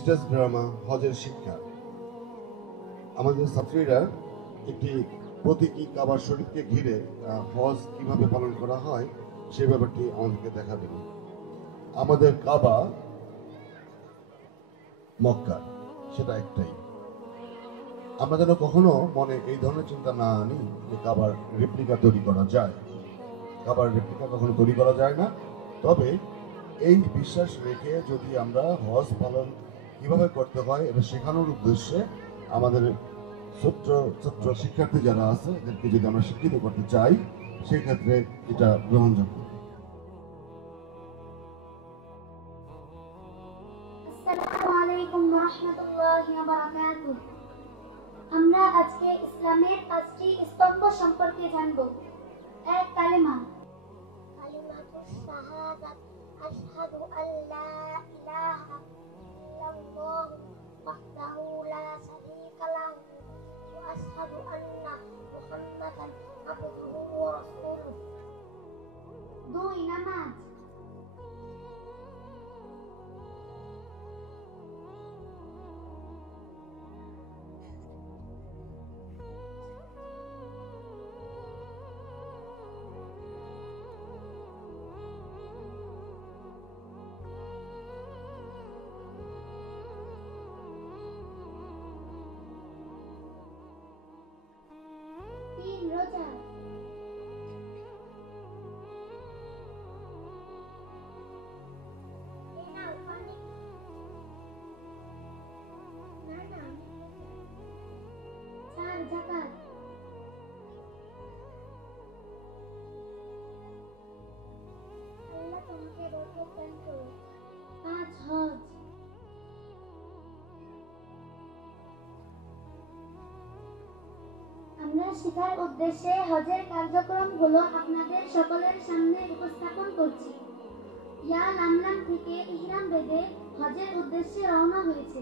Stage drama, হজের শিক্ষা। আমাদের ছাত্রীরা একটি প্রতীকী কাবা শরীফকে ঘিরে হজ কিভাবে পালন করা হয় সে ব্যাপারটি আমাদেরকে দেখাবেন। আমাদের কাবা মক্কা, সেটা একটাই। আমরা যেন কখনো মনে এই ধরনের চিন্তা না আনি যে কাবার রেপ্লিকা তৈরি করা যায়। কাবার রেপ্লিকা কখনো তৈরি করা যায় না। তবে এই বিশ্বাস রেখে যদি আমরা হজ পালন কিভাবে করতে হয় এটা শেখানোর উদ্দেশ্যে আমাদের ছোট্ট ছোট্ট শিক্ষার্থী যারা আছে এদেরকে যদি আমরা শিক্ষিত করতে চাই সেক্ষেত্রে এটা গ্রহণযোগ্য। আসসালামু আলাইকুম ওয়া রাহমাতুল্লাহি ওয়া বারাকাতুহু। আমরা আজকে ইসলামের 5টি স্তম্ভ সম্পর্কে জানব। এক, কালেমা। কালিমাতুশ শাহাদাত আশহাদু আল্লা ইলাহা ইল্লাল্লাহ ওয়াহদাহু লা শারীকা লাহু ওয়া আশহাদু আন্না মুহাম্মাদান আবদুহু ওয়া রাসূলুহু। 2, নামাজ। রোজা। চার, যাকাত। আল্লাহ তোমাকে বরকত দান করুন। 5, হজ। আমরা শেখার উদ্দেশ্যে হজের কার্যক্রমগুলো আপনাদের সকলের সামনে উপস্থাপন করছি। ইয়া লামলাম থেকে ইহরাম বেঁধে হজের উদ্দেশ্যে রওনা হয়েছে।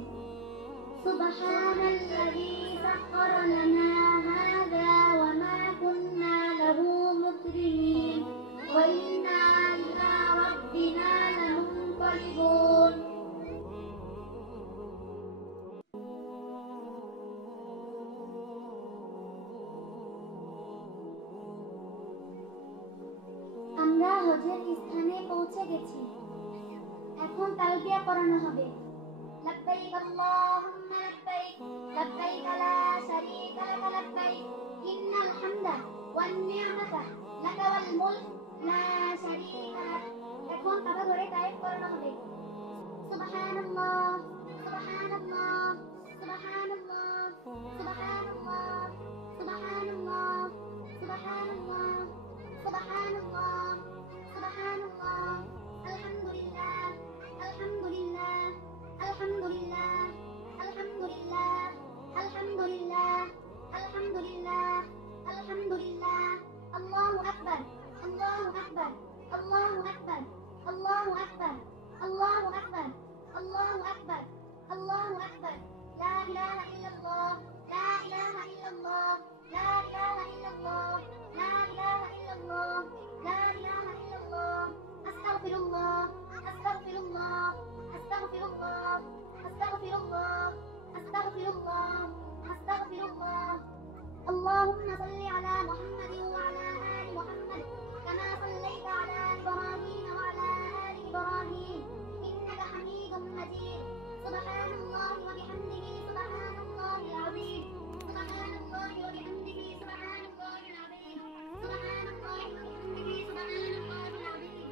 সুবহানাল্লাযী সাখখারা লানা হাযা ওয়া মা কুন্না লাহু মুকরিনিন ওয়া ইন্না ইলা রাব্বিনা লামুনকালিবুন। আমরা হজের স্থানে পৌঁছে গেছি। এখন তালবিয়া পড়ানো হবে। লব্বাইক আল্লাহুম্মা লব্বাইক, লব্বাইক লা শারীকা লাক লব্বাইক, ইন্নাল হামদা ওয়ান নি'মাতা লাকা ওয়াল মুলক লা শারীকা লাক। এখন কাবা ধরে তায়েব পড়ানো হবে। সুবহানাল্লাহ, সুবহানাল্লাহ, সুবহানাল্লাহ, সুবহানাল্লাহ, সুবহানাল্লাহ, সুবহানাল্লাহ, সুবহানাল্লাহ, সুবহানাল্লাহ, আলহামদুলিল্লাহ, আলহামদুলিল্লাহ, আলহামদুলিল্লাহ, আলহামদুলিল্লাহ, আলহামদুলিল্লাহ, আলহামদুলিল্লাহ, আলহামদুলিল্লাহ, আল্লাহু আকবার, আল্লাহু আকবার, আল্লাহু আকবার, আল্লাহু আকবার, আল্লাহু আকবার, আল্লাহু আকবার, আল্লাহু আকবার, লা ইলাহা ইল্লাল্লাহ, লা ইলাহা ইল্লাল্লাহ, লা ইলাহা ইল্লাল্লাহ, লা ইলাহা ইল্লাল্লাহ, লা ইলাহা ইল্লাল্লাহ, আস্তাগফিরুল্লাহ, আস্তাগফিরুল্লাহ, আস্তাগফিরুল্লাহ, আস্তাগফিরুল্লাহ, আস্তাগফিরুল্লাহ, আস্তাগফিরুল্লাহ। اللهم صل على محمد وعلى آل محمد كما صليت على إبراهيم وعلى آل إبراهيم إنك حميد مجيد. سبحان الله وبحمده سبحان الله العظيم. سبحان الله وبحمده سبحان الله العظيم. سبحان الله وبحمده سبحان الله العظيم.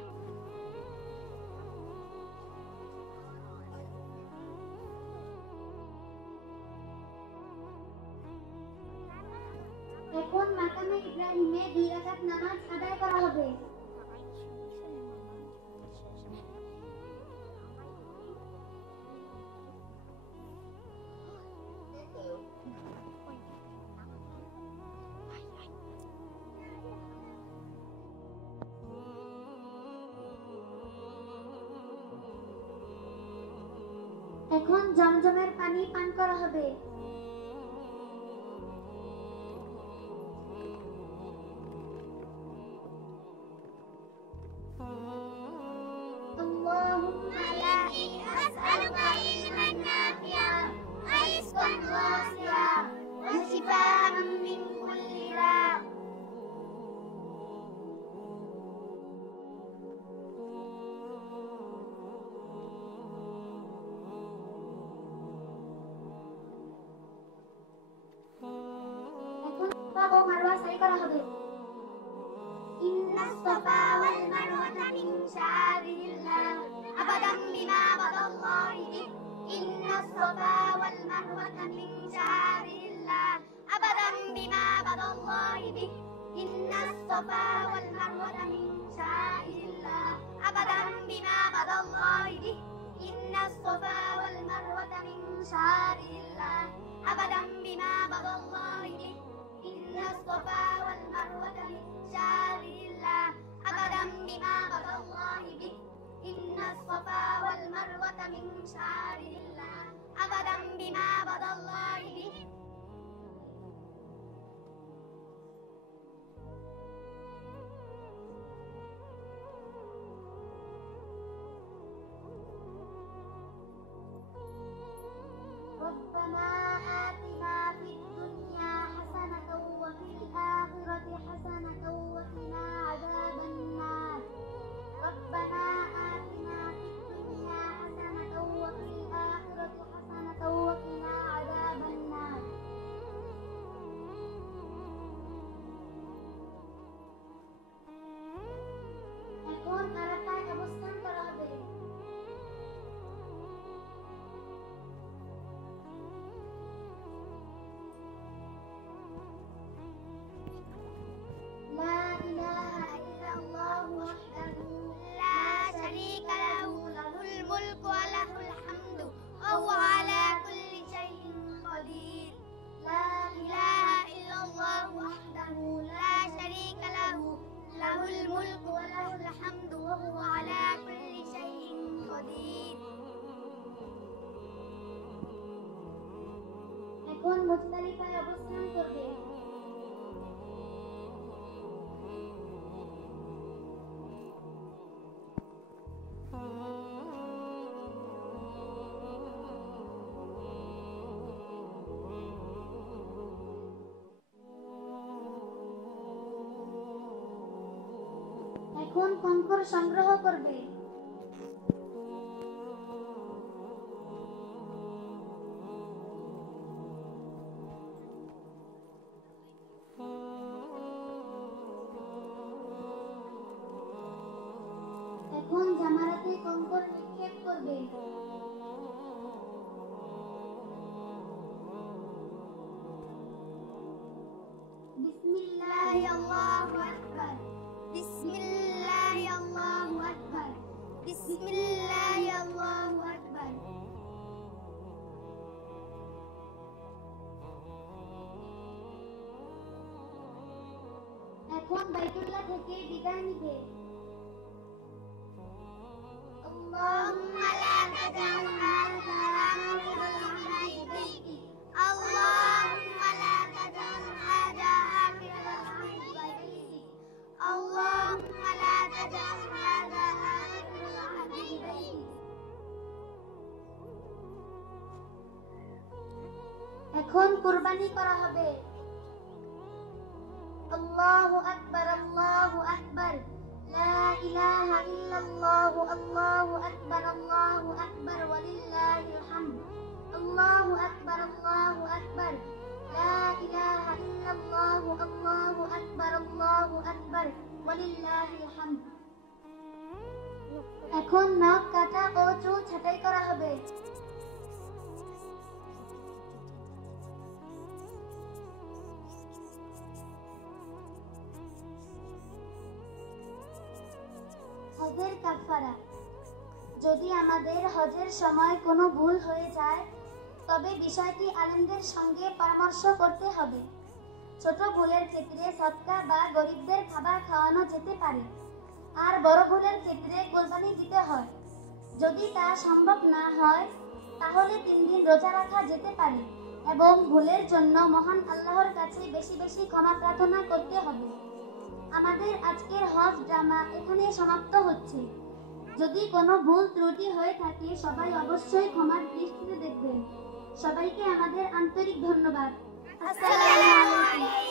এখন মাকামে ইব্রাহিমে 2 রাকাত নামাজ আদায় করা হবে। এখন জমজমের পানি পান করা হবে। اللهم لا أسألك علما করা হবে। ইন্নাস সাফা ওয়াল মারওয়াতা মিন শাআরিল্লাহ আবাদাম বিমা বাদাল্লাহি বিহি ইন্নাস সাফা ওয়াল মারওয়াতা মিন শাআরিল্লাহ আবাদাম বিমা বাদাল্লাহি বিহি ইন্নাস সাফা ওয়াল মারওয়াতা মিন শাআরিল্লাহ আবাদাম বিমা বাদাল্লাহি বিহি ইন্নাস সাফা ওয়াল মারওয়াতা মিন শাআরিল্লাহ আবাদাম বিমা বাদাল্লাহি বিহি ইন্নাস সাফা ওয়াল মারওয়াতা মিন শাআরিল্লাহ আবাদাম বিমা বাদাল্লাহি বিহি ইন্নাস সাফা ওয়াল মারওয়াতা মিন শাআরিল্লাহ আবাদাম বিমা বাদাল্লাহি বিহি ربنا آتنا في الدنيا حسنة وفي الآخرة حسنة وقنا عذاب النار ربنا آتنا في الدنيا حسنة وفي الآخرة حسنة وقنا عذاب النار এখন আরাফায় অবস্থান করা হবে। لا إله إلا الله وحده لا شريك له له الملك وله الحمد وهو على كل شيء قدير لا إله إلا الله وحده لا شريك له له الملك وله الحمد وهو على كل شيء قدير এখন মুজদালিফায় অবস্থান করবে। এখন কঙ্কর সংগ্রহ করবে। এখন জামারাতে কঙ্কর নিক্ষেপ করবে। বিসমিল্লাহ আল্লাহু আকবার বিসমিল্লাহ আল্লাহু আকবার বিসমিল্লাহ আল্লাহু আকবার এখন বাইতুল্লাহ থেকে বিদায় নিবে। اللهم لا تجعل هذا آخر العهد بيتي اللهم لا تجعل هذا آخر العهد بيتي اللهم لا تجعل هذا آخر العهد بيتي এখন কুরবানি করা হবে। আল্লাহু আকবার আল্লাহু আকবার লা ইলাহা ইল্লাল্লাহ আল্লাহু আকবার ওয়ালিল্লাহিল হামদ আল্লাহু আকবার লা ইলাহা ইল্লাল্লাহ আল্লাহু আকবার ওয়ালিল্লাহিল হামদ। এখন নখ কাটা ও চুল ছাঁটাই করা হবে। হজের কাফারা। যদি আমাদের হজের সময় কোনো ভুল হয়ে যায় তবে বিষয়টি আলেমদের সঙ্গে পরামর্শ করতে হবে। ছোট ভুলের ক্ষেত্রে সদকা বা গরিবদের খাবার খাওয়ানো যেতে পারে, আর বড় ভুলের ক্ষেত্রে কোরবানি দিতে হয়। যদি তা সম্ভব না হয় তাহলে 3 দিন রোজা রাখা যেতে পারে এবং ভুলের জন্য মহান আল্লাহর কাছে বেশি বেশি ক্ষমা প্রার্থনা করতে হবে। আমাদের আজকের হজ ড্রামা এখানে সমাপ্ত হচ্ছে। যদি কোনো ভুল ত্রুটি হয়ে থাকে সবাই অবশ্যই ক্ষমার দৃষ্টিতে দেখবেন। সবাইকে আমাদের আন্তরিক ধন্যবাদ। আসসালামু আলাইকুম।